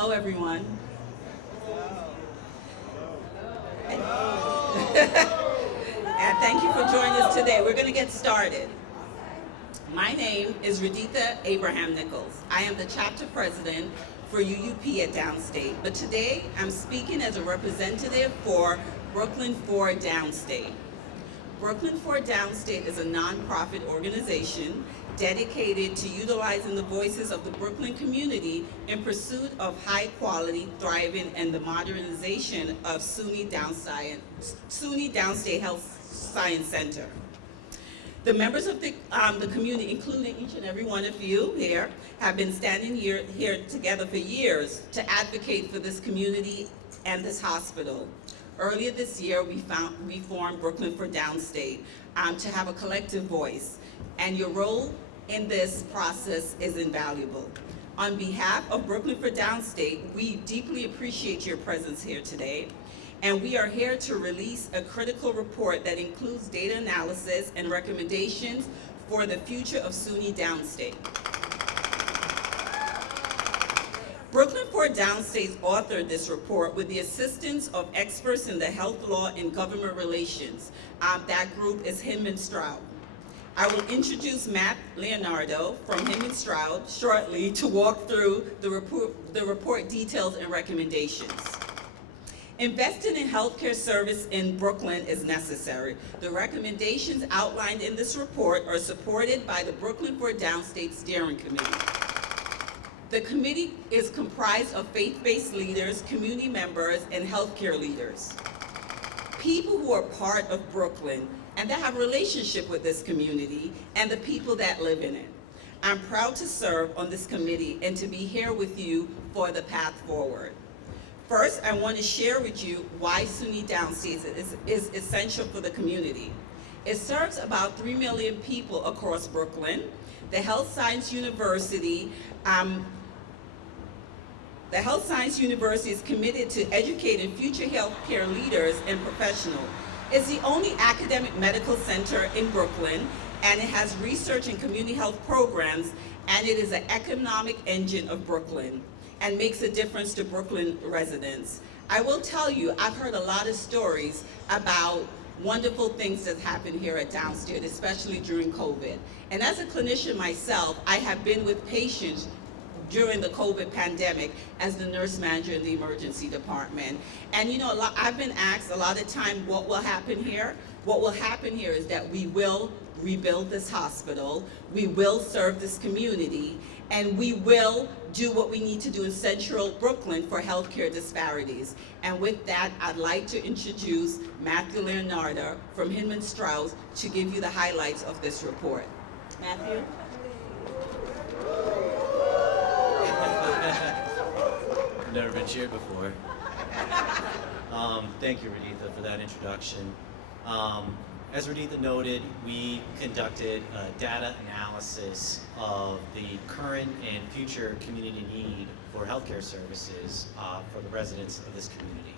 Hello, everyone. And thank you for joining us today. We're going to get started. My name is Raditha Abraham Nichols. I am the chapter president for UUP at Downstate, but today I'm speaking as a representative for Brooklyn for Downstate. Brooklyn for Downstate is a nonprofit organization dedicated to utilizing the voices of the Brooklyn community in pursuit of high quality, thriving, and the modernization of SUNY Downstate Health Science Center. The members of the community, including each and every one of you here, have been standing here together for years to advocate for this community and this hospital. Earlier this year, we formed Brooklyn for Downstate to have a collective voice, and your role in this process is invaluable. On behalf of Brooklyn for Downstate, we deeply appreciate your presence here today, and we are here to release a critical report that includes data analysis and recommendations for the future of SUNY Downstate. Brooklyn for Downstate authored this report with the assistance of experts in the health law and government relations. That group is Hinman Stroud. I will introduce Matt Leonardo from Hinman Stroud shortly to walk through the report details and recommendations. Investing in healthcare service in Brooklyn is necessary. The recommendations outlined in this report are supported by the Brooklyn for Downstate Steering Committee. The committee is comprised of faith-based leaders, community members, and healthcare leaders. People who are part of Brooklyn and that have a relationship with this community and the people that live in it. I'm proud to serve on this committee and to be here with you for the path forward. First, I want to share with you why SUNY Downstate is essential for the community. It serves about 3 million people across Brooklyn. The Health Science University is committed to educating future healthcare leaders and professionals. It's the only academic medical center in Brooklyn, and it has research and community health programs, and it is an economic engine of Brooklyn and makes a difference to Brooklyn residents. I will tell you, I've heard a lot of stories about wonderful things that happen here at Downstate, especially during COVID. And as a clinician myself, I have been with patients during the COVID pandemic as the nurse manager in the emergency department. And you know, I've been asked a lot of time, what will happen here? What will happen here is that we will rebuild this hospital, we will serve this community, and we will do what we need to do in central Brooklyn for healthcare disparities. And with that, I'd like to introduce Matthew Leonardo from Hinman Stroud to give you the highlights of this report. Matthew? Never been cheered before. Thank you, Raditha, for that introduction. As Raditha noted, we conducted a data analysis of the current and future community need for healthcare services for the residents of this community.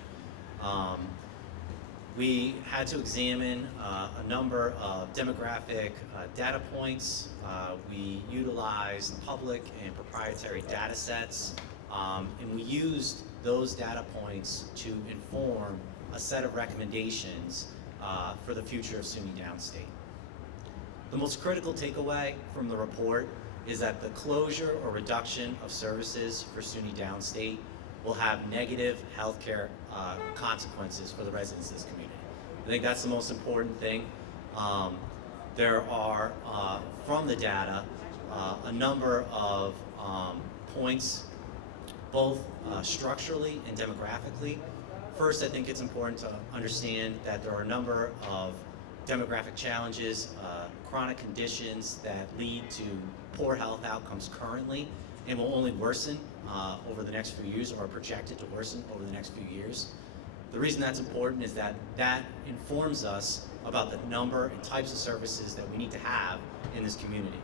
We had to examine a number of demographic data points. We utilized public and proprietary data sets. And we used those data points to inform a set of recommendations for the future of SUNY Downstate. The most critical takeaway from the report is that the closure or reduction of services for SUNY Downstate will have negative healthcare consequences for the residents of this community. I think that's the most important thing. There are, from the data, a number of points both structurally and demographically. First, I think it's important to understand that there are a number of demographic challenges, chronic conditions that lead to poor health outcomes currently and will only worsen over the next few years, or are projected to worsen over the next few years. The reason that's important is that that informs us about the number and types of services that we need to have in this community.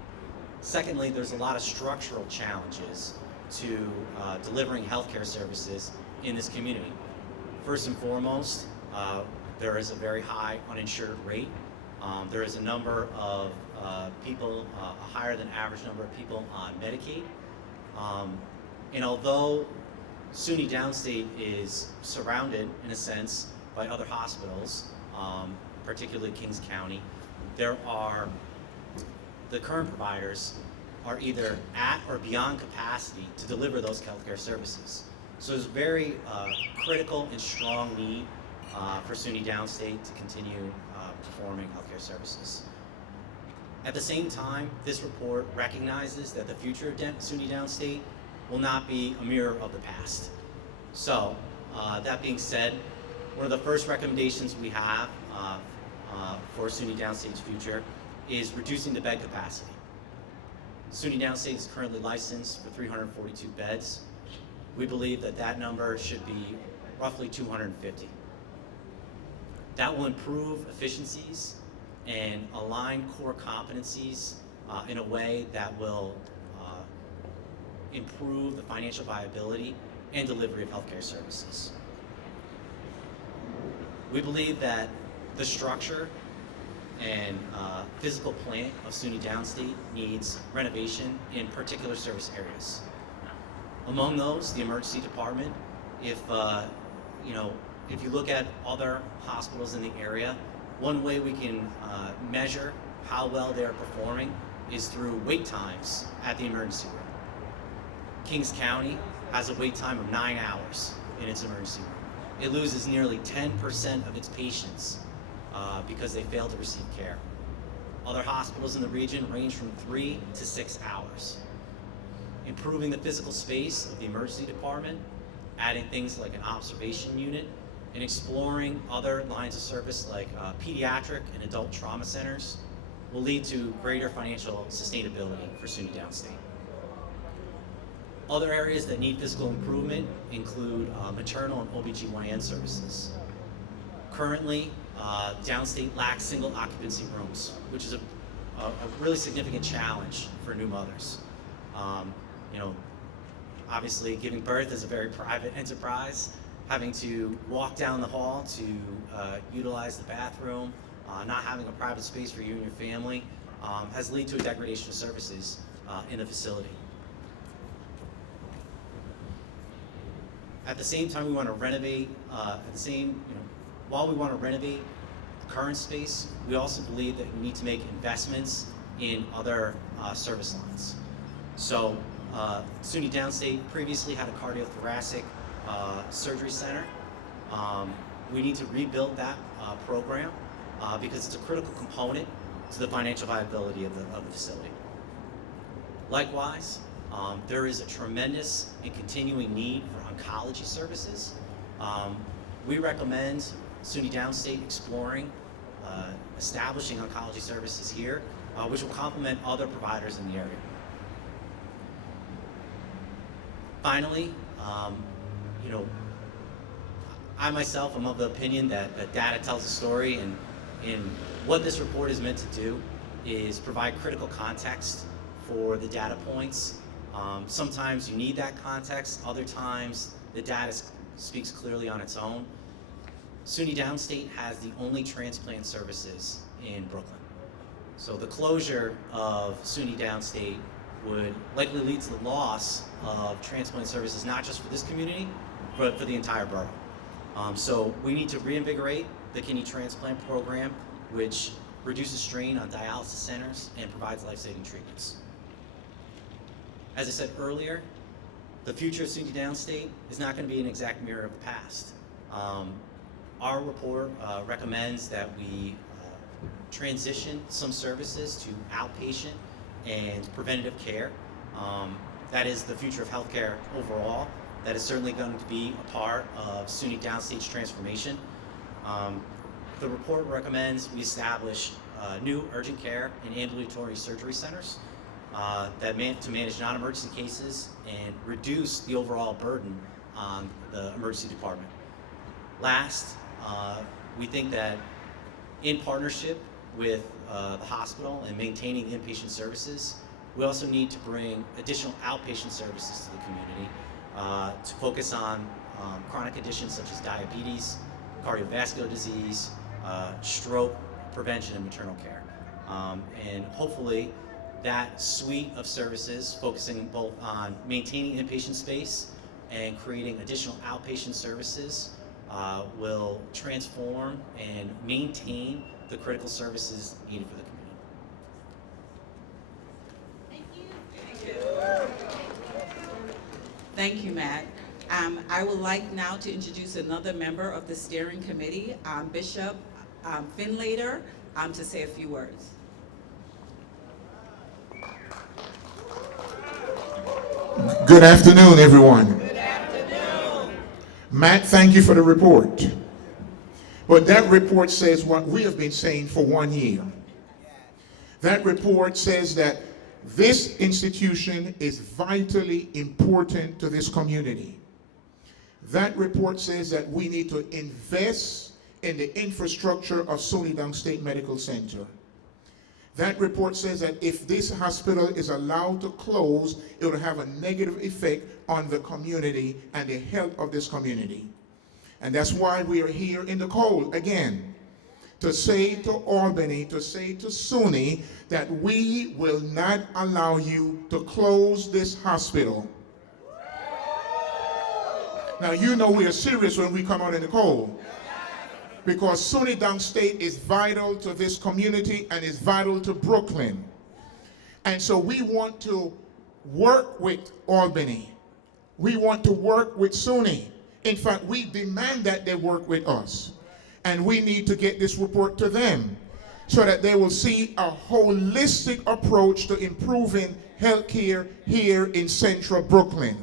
Secondly, there's a lot of structural challenges to delivering healthcare services in this community. First and foremost, there is a very high uninsured rate. There is a number of people, a higher than average number of people on Medicaid. And although SUNY Downstate is surrounded, in a sense, by other hospitals, particularly Kings County. The current providers are either at or beyond capacity to deliver those healthcare services. So there's a very critical and strong need for SUNY Downstate to continue performing healthcare services. At the same time, this report recognizes that the future of SUNY Downstate will not be a mirror of the past. So, that being said, one of the first recommendations we have for SUNY Downstate's future is reducing the bed capacity. SUNY Downstate is currently licensed for 342 beds. We believe that that number should be roughly 250. That will improve efficiencies and align core competencies in a way that will improve the financial viability and delivery of healthcare services. We believe that the structure and physical plant of SUNY Downstate needs renovation in particular service areas. Among those, the emergency department. If you look at other hospitals in the area, one way we can measure how well they're performing is through wait times at the emergency room. Kings County has a wait time of 9 hours in its emergency room. It loses nearly 10% of its patients because they fail to receive care. Other hospitals in the region range from 3 to 6 hours. Improving the physical space of the emergency department, adding things like an observation unit, and exploring other lines of service like pediatric and adult trauma centers will lead to greater financial sustainability for SUNY Downstate. Other areas that need physical improvement include maternal and OBGYN services. Currently, Downstate lacks single occupancy rooms, which is a really significant challenge for new mothers. Obviously giving birth is a very private enterprise. Having to walk down the hall to utilize the bathroom, not having a private space for you and your family has led to a degradation of services in the facility. At the same time, we want to renovate. While we want to renovate the current space, we also believe that we need to make investments in other service lines. So, SUNY Downstate previously had a cardiothoracic surgery center. We need to rebuild that program because it's a critical component to the financial viability of the facility. Likewise, there is a tremendous and continuing need for oncology services. We recommend SUNY Downstate exploring establishing oncology services here, which will complement other providers in the area. Finally, I myself am of the opinion that data tells a story, and what this report is meant to do is provide critical context for the data points. Sometimes you need that context, other times the data speaks clearly on its own. SUNY Downstate has the only transplant services in Brooklyn. So the closure of SUNY Downstate would likely lead to the loss of transplant services, not just for this community, but for the entire borough. So we need to reinvigorate the kidney transplant program, which reduces strain on dialysis centers and provides life-saving treatments. As I said earlier, the future of SUNY Downstate is not going to be an exact mirror of the past. Our report recommends that we transition some services to outpatient and preventative care. That is the future of healthcare overall. That is certainly going to be a part of SUNY Downstate's transformation. The report recommends we establish new urgent care and ambulatory surgery centers to manage non-emergency cases and reduce the overall burden on the emergency department. Last, we think that in partnership with the hospital and maintaining inpatient services, we also need to bring additional outpatient services to the community to focus on chronic conditions such as diabetes, cardiovascular disease, stroke prevention, and maternal care. And hopefully that suite of services, focusing both on maintaining inpatient space and creating additional outpatient services will transform and maintain the critical services needed for the community. Thank you, Matt. I would like now to introduce another member of the steering committee, Bishop Finlater, to say a few words. Good afternoon, everyone. Good afternoon. Matt, thank you for the report. But that report says what we have been saying for 1 year. That report says that this institution is vitally important to this community. That report says that we need to invest in the infrastructure of SUNY Downstate Medical Center. That report says that if this hospital is allowed to close, it will have a negative effect on the community and the health of this community. And that's why we are here in the cold again, to say to Albany, to say to SUNY, that we will not allow you to close this hospital. Now, you know we are serious when we come out in the cold, because SUNY Downstate is vital to this community and is vital to Brooklyn. And so we want to work with Albany. We want to work with SUNY. In fact, we demand that they work with us. And we need to get this report to them so that they will see a holistic approach to improving healthcare here in central Brooklyn.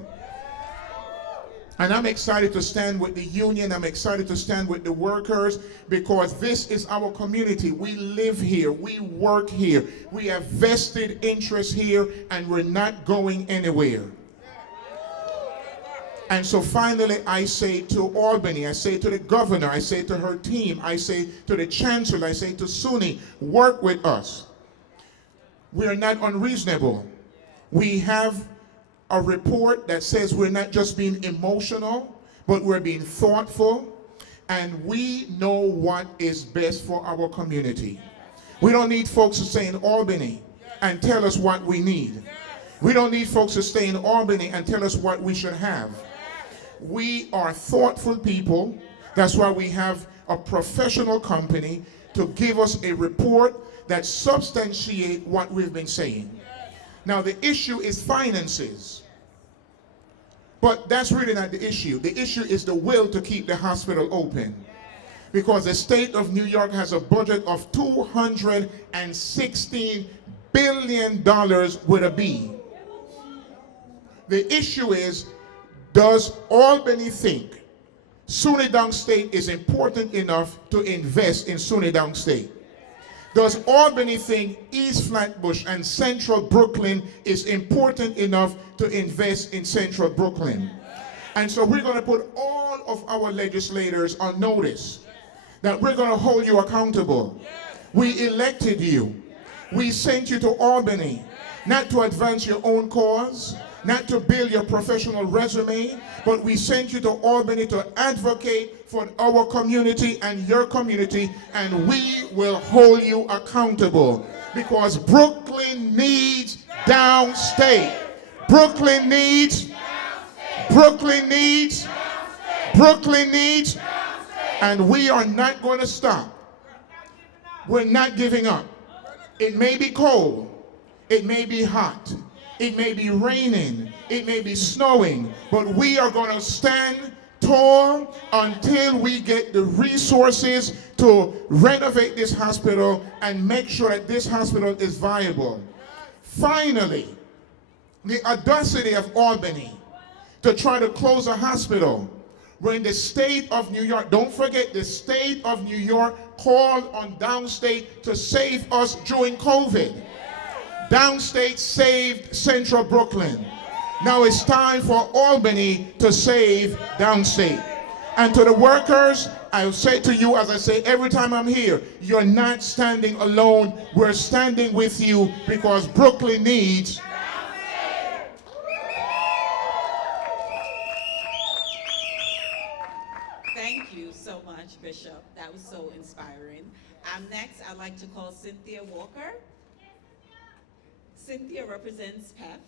And I'm excited to stand with the union. I'm excited to stand with the workers, because this is our community. We live here. We work here. We have vested interest here, and we're not going anywhere. And so finally, I say to Albany, I say to the governor, I say to her team, I say to the chancellor, I say to SUNY, work with us. We are not unreasonable. We have a report that says we're not just being emotional, but we're being thoughtful, and we know what is best for our community. We don't need folks to stay in Albany and tell us what we need. We don't need folks to stay in Albany and tell us what we should have. We are thoughtful people. That's why we have a professional company to give us a report that substantiates what we've been saying. Now, the issue is finances. But that's really not the issue. The issue is the will to keep the hospital open. Because the state of New York has a budget of $216 billion with a B. The issue is, does Albany think SUNY Downstate is important enough to invest in SUNY Downstate? Does Albany think East Flatbush and Central Brooklyn is important enough to invest in Central Brooklyn? And so we're going to put all of our legislators on notice that we're going to hold you accountable. We elected you. We sent you to Albany, not to advance your own cause, not to build your professional resume, but we sent you to Albany to advocate for our community and your community, and we will hold you accountable, because Brooklyn needs Downstate. Brooklyn needs, Brooklyn needs, Brooklyn needs, and we are not going to stop. We're not giving up. It may be cold, it may be hot, it may be raining, it may be snowing, but we are going to stand tall until we get the resources to renovate this hospital and make sure that this hospital is viable. Finally, the audacity of Albany to try to close a hospital when the state of New York, don't forget, the state of New York called on Downstate to save us during COVID. Downstate saved Central Brooklyn. Now it's time for Albany to save Downstate. And to the workers, I'll say to you, as I say every time I'm here, you're not standing alone. We're standing with you, because Brooklyn needs Downstate. Thank you so much, Bishop. That was so inspiring. Next, I'd like to call Cynthia Walker. Cynthia represents PEF,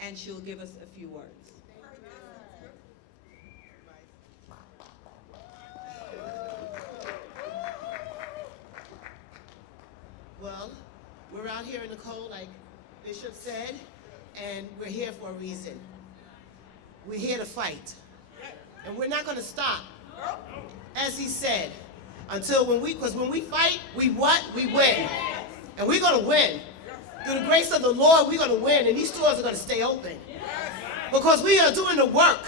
and she'll give us a few words. Well, we're out here in the cold, like Bishop said, and we're here for a reason. We're here to fight. And we're not gonna stop, as he said, until because when we fight, we what? We win. And we're gonna win. Through the grace of the Lord, we're gonna win, and these stores are gonna stay open. Because we are doing the work,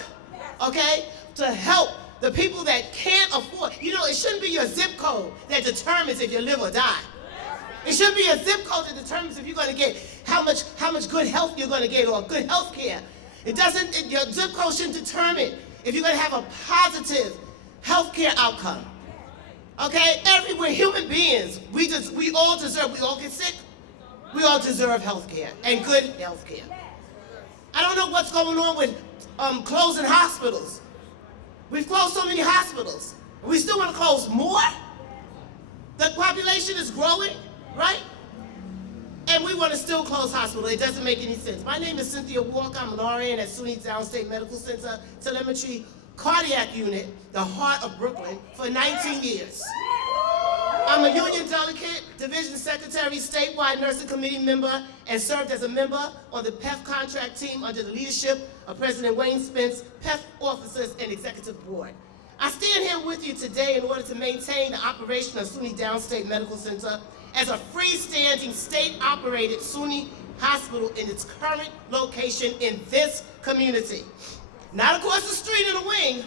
okay, to help the people that can't afford. You know, it shouldn't be your zip code that determines if you live or die. It shouldn't be a zip code that determines if you're going to get how much good health you're going to get or good health care. Your zip code shouldn't determine if you're going to have a positive health care outcome. Okay? We're human beings. We all get sick. We all deserve health care and good health care. I don't know what's going on with closing hospitals. We've closed so many hospitals. We still want to close more? The population is growing, right? And we want to still close hospitals. It doesn't make any sense. My name is Cynthia Walker. I'm an RN at SUNY Downstate Medical Center, Telemetry Cardiac Unit, the heart of Brooklyn, for 19 years. I'm a union delegate, division secretary, statewide nursing committee member, and served as a member on the PEF contract team under the leadership of President Wayne Spence, PEF officers, and executive board. I stand here with you today in order to maintain the operation of SUNY Downstate Medical Center as a freestanding, state-operated SUNY hospital in its current location in this community. Not across the street in a wing,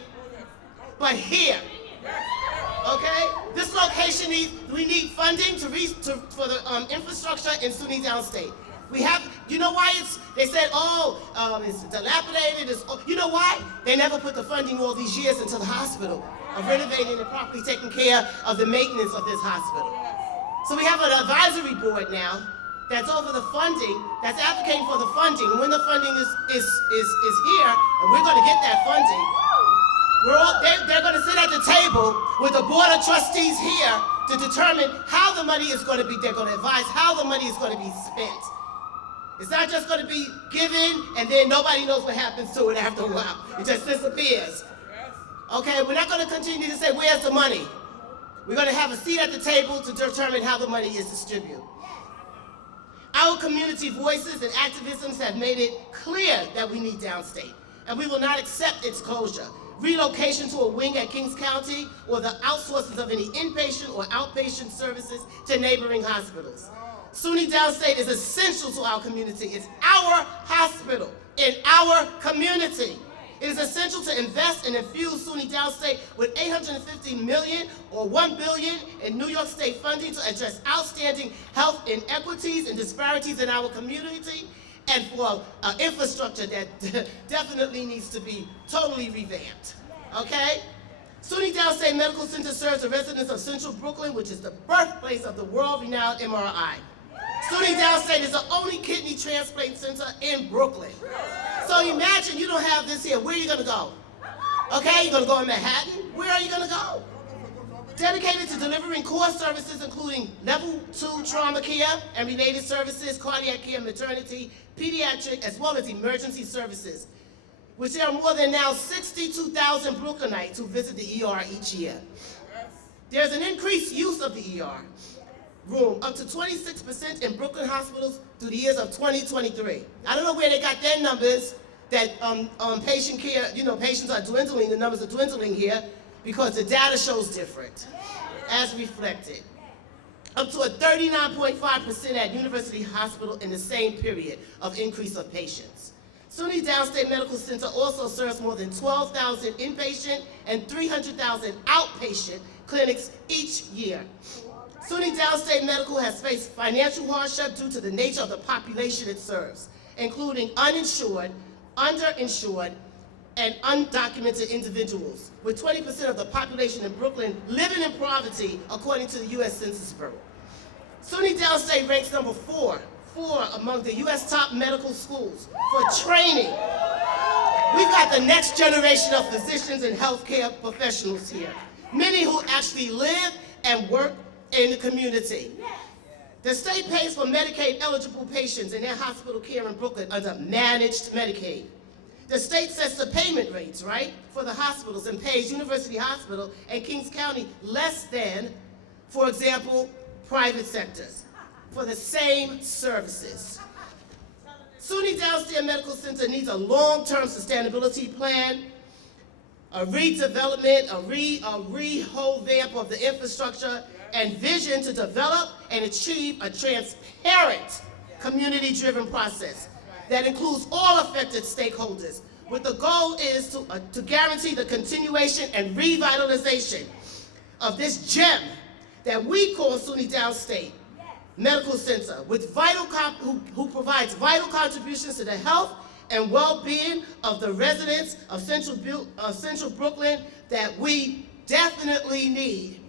but here. Okay? This location we need funding for the infrastructure in SUNY Downstate. You know why they said, it's dilapidated, you know why? They never put the funding all these years into the hospital of renovating and properly taking care of the maintenance of this hospital. So we have an advisory board now that's over the funding, that's advocating for the funding. When the funding is here, and we're gonna get that funding, they're going to sit at the table with the board of trustees here to determine how the money is going to be. They're going to advise how the money is going to be spent. It's not just going to be given and then nobody knows what happens to it after a while. It just disappears. Okay, we're not going to continue to say, where's the money? We're going to have a seat at the table to determine how the money is distributed. Our community voices and activisms have made it clear that we need Downstate, and we will not accept its closure, relocation to a wing at Kings County, or the outsourcing of any inpatient or outpatient services to neighboring hospitals. SUNY Downstate is essential to our community. It's our hospital in our community. It is essential to invest and infuse SUNY Downstate with $850 million or $1 billion in New York State funding to address outstanding health inequities and disparities in our community, and for infrastructure that definitely needs to be totally revamped, okay? SUNY Downstate Medical Center serves the residents of Central Brooklyn, which is the birthplace of the world-renowned MRI. SUNY Downstate is the only kidney transplant center in Brooklyn. So imagine you don't have this here. Where are you gonna go? Okay, you're gonna go in Manhattan? Where are you gonna go? Dedicated to delivering core services including level 2 trauma care and related services, cardiac care, maternity, pediatric, as well as emergency services, which there are more than now 62,000 Brooklynites who visit the ER each year. There's an increased use of the ER room, up to 26% in Brooklyn hospitals through the years of 2023. I don't know where they got their numbers that patient care, patients are dwindling, the numbers are dwindling here, because the data shows different, as reflected. Up to a 39.5% at University Hospital in the same period of increase of patients. SUNY Downstate Medical Center also serves more than 12,000 inpatient and 300,000 outpatient clinics each year. SUNY Downstate Medical has faced financial hardship due to the nature of the population it serves, including uninsured, underinsured, and undocumented individuals, with 20% of the population in Brooklyn living in poverty, according to the U.S. Census Bureau. SUNY Downstate ranks number 4 among the U.S. top medical schools for training. We've got the next generation of physicians and healthcare professionals here, many who actually live and work in the community. The state pays for Medicaid-eligible patients in their hospital care in Brooklyn under managed Medicaid. The state sets the payment rates, right, for the hospitals and pays University Hospital and Kings County less than, for example, private sectors. for the same services. SUNY Downstate Medical Center needs a long-term sustainability plan, a redevelopment, a revamp of the infrastructure, and vision to develop and achieve a transparent, community-driven process that includes all affected stakeholders, with the goal is to guarantee the continuation and revitalization of this gem that we call SUNY Downstate Medical Center, with who provides vital contributions to the health and well-being of the residents of Central Brooklyn that we definitely need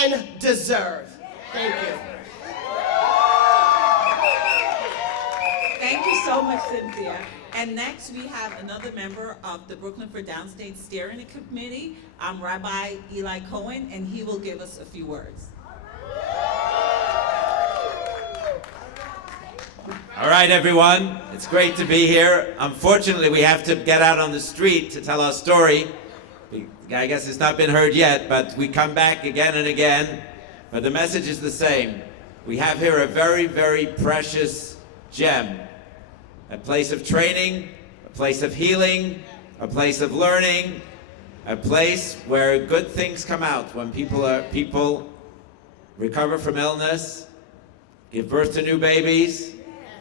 and deserve. Thank you. Thank you so much, Cynthia. And next, we have another member of the Brooklyn for Downstate Steering Committee, Rabbi Eli Cohen, and he will give us a few words. All right, everyone. It's great to be here. Unfortunately, we have to get out on the street to tell our story. I guess it's not been heard yet, but we come back again and again. But the message is the same. We have here a very, very precious gem. A place of training, a place of healing, a place of learning, a place where good things come out when people recover from illness, give birth to new babies,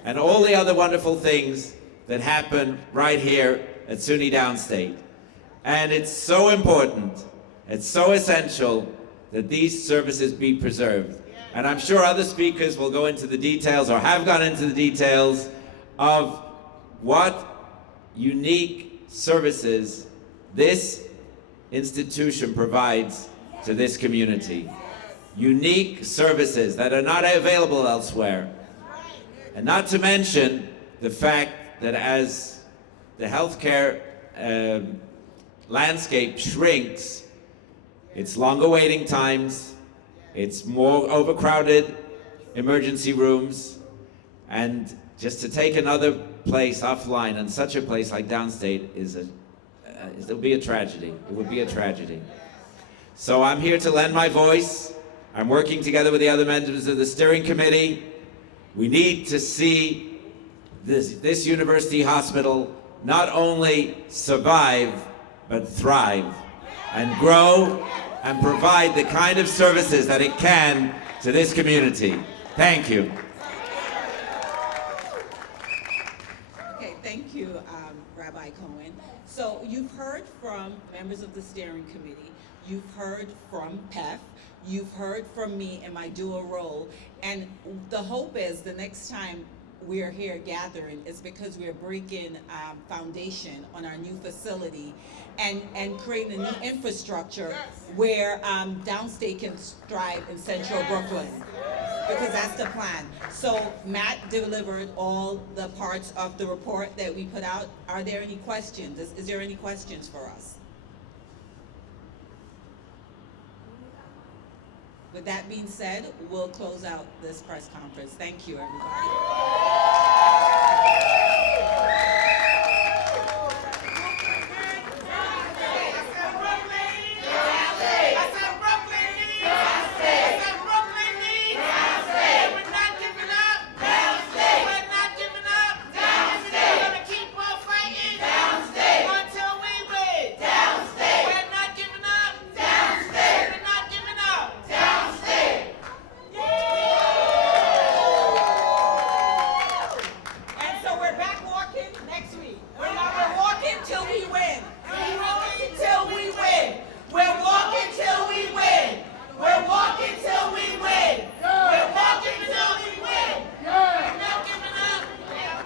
and all the other wonderful things that happen right here at SUNY Downstate. And it's so important, it's so essential that these services be preserved. And I'm sure other speakers will go into the details or have gone into the details of what unique services this institution provides to this community. Unique services that are not available elsewhere. And not to mention the fact that as the healthcare landscape shrinks, it's longer waiting times, it's more overcrowded emergency rooms, and just to take another place offline, and such a place like Downstate it'll be a tragedy. It would be a tragedy. So I'm here to lend my voice. I'm working together with the other members of the steering committee. We need to see this university hospital not only survive, but thrive and grow and provide the kind of services that it can to this community. Thank you. Okay, thank you, Rabbi Cohen. So you've heard from members of the steering committee, you've heard from PEF, you've heard from me in my dual role, and the hope is the next time we're here gathering is because we're breaking foundation on our new facility and creating a new infrastructure where Downstate can thrive in Central Brooklyn, because that's the plan. So Matt delivered all the parts of the report that we put out. Are there any questions? Is there any questions for us? With that being said, we'll close out this press conference. Thank you, everybody.